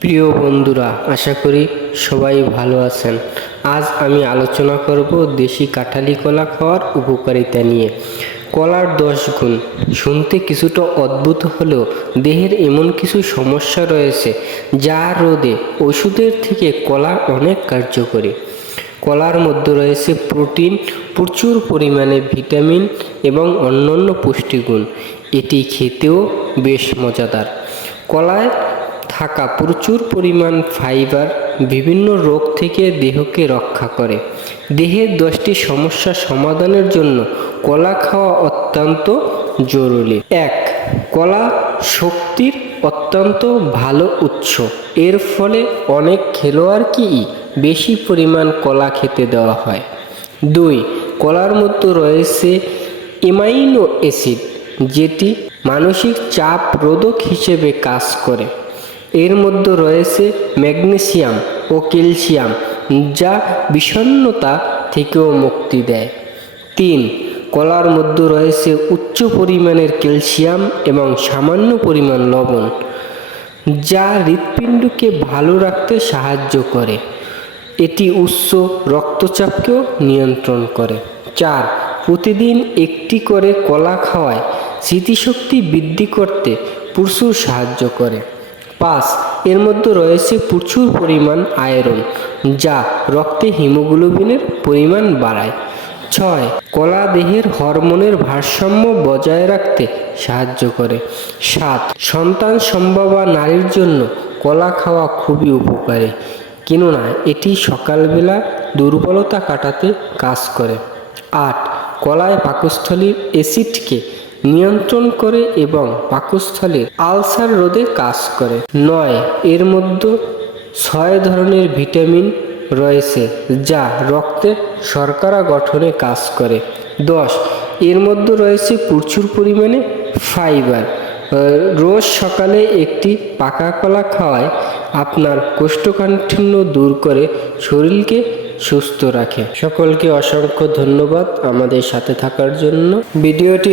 প্রিয় বন্ধুরা, আশা করি সবাই ভালো আছেন। আজ আমি আলোচনা করব দেশি কাঁঠালি কলা খাওয়ার উপকারিতা নিয়ে। কলার দশ গুণ। শুনতে কিছুটা অদ্ভুত হলেও দেহের এমন কিছু সমস্যা রয়েছে যা রোধে ওষুধের থেকে কলা অনেক কার্যকরী। কলার মধ্যে রয়েছে প্রোটিন, প্রচুর পরিমাণে ভিটামিন এবং অন্যান্য পুষ্টিগুণ। এটি খেতেও বেশ মজাদার। কলায় থাকা প্রচুর পরিমাণ ফাইবার বিভিন্ন রোগ থেকে দেহকে রক্ষা করে। দেহের দশটি সমস্যা সমাধানের জন্য কলা খাওয়া অত্যন্ত জরুরি। এক, কলা শক্তির অত্যন্ত ভালো উৎস। এর ফলে অনেক খেলোয়াড়কেই বেশি পরিমাণ কলা খেতে দেওয়া হয়। দুই, কলার মধ্যে রয়েছে এমাইনো অ্যাসিড যেটি মানসিক চাপ রোধক হিসেবে কাজ করে। এর মধ্যে রয়েছে ম্যাগনেসিয়াম ও ক্যালসিয়াম, যা বিষণ্ণতা থেকেও মুক্তি দেয়। তিন, কলার মধ্যে রয়েছে উচ্চ পরিমাণের ক্যালসিয়াম এবং সামান্য পরিমাণ লবণ, যা হৃৎপিণ্ডকে ভালো রাখতে সাহায্য করে। এটি উচ্চ রক্তচাপকেও নিয়ন্ত্রণ করে। চার, প্রতিদিন একটি করে কলা খাওয়ায় স্মৃতিশক্তি বৃদ্ধি করতে প্রচুর সাহায্য করে। পাঁচ এর মধ্যে রয়েছে প্রচুর পরিমাণ আয়রন, যা রক্তে হিমোগ্লোবিনের পরিমাণ বাড়ায়। ছয়, কলা দেহের হরমোনের ভারসাম্য বজায় রাখতে সাহায্য করে। সাত, সন্তান সম্ভাবা নারীর জন্য কলা খাওয়া খুবই উপকারী, কেননা এটি সকালবেলা দুর্বলতা কাটাতে কাজ করে। আট, কলায় পাকস্থলীর অ্যাসিডকে নিয়ন্ত্রণ করে এবং পাকস্থলীর আলসার রোধে কাজ করে। নয়, এর মধ্যে ছয় ধরনের ভিটামিন রয়েছে যা রক্তের শর্করা গঠনে কাজ করে। দশ, এর মধ্যে রয়েছে প্রচুর পরিমাণে ফাইবার। রোজ সকালে একটি পাকা কলা খাওয়ায় আপনার কোষ্ঠকাঠিন্য দূর করে শরীরকে সুস্থ রাখে। সকলকে অসংখ্য ধন্যবাদ আমাদের সাথে থাকার জন্য। ভিডিওটি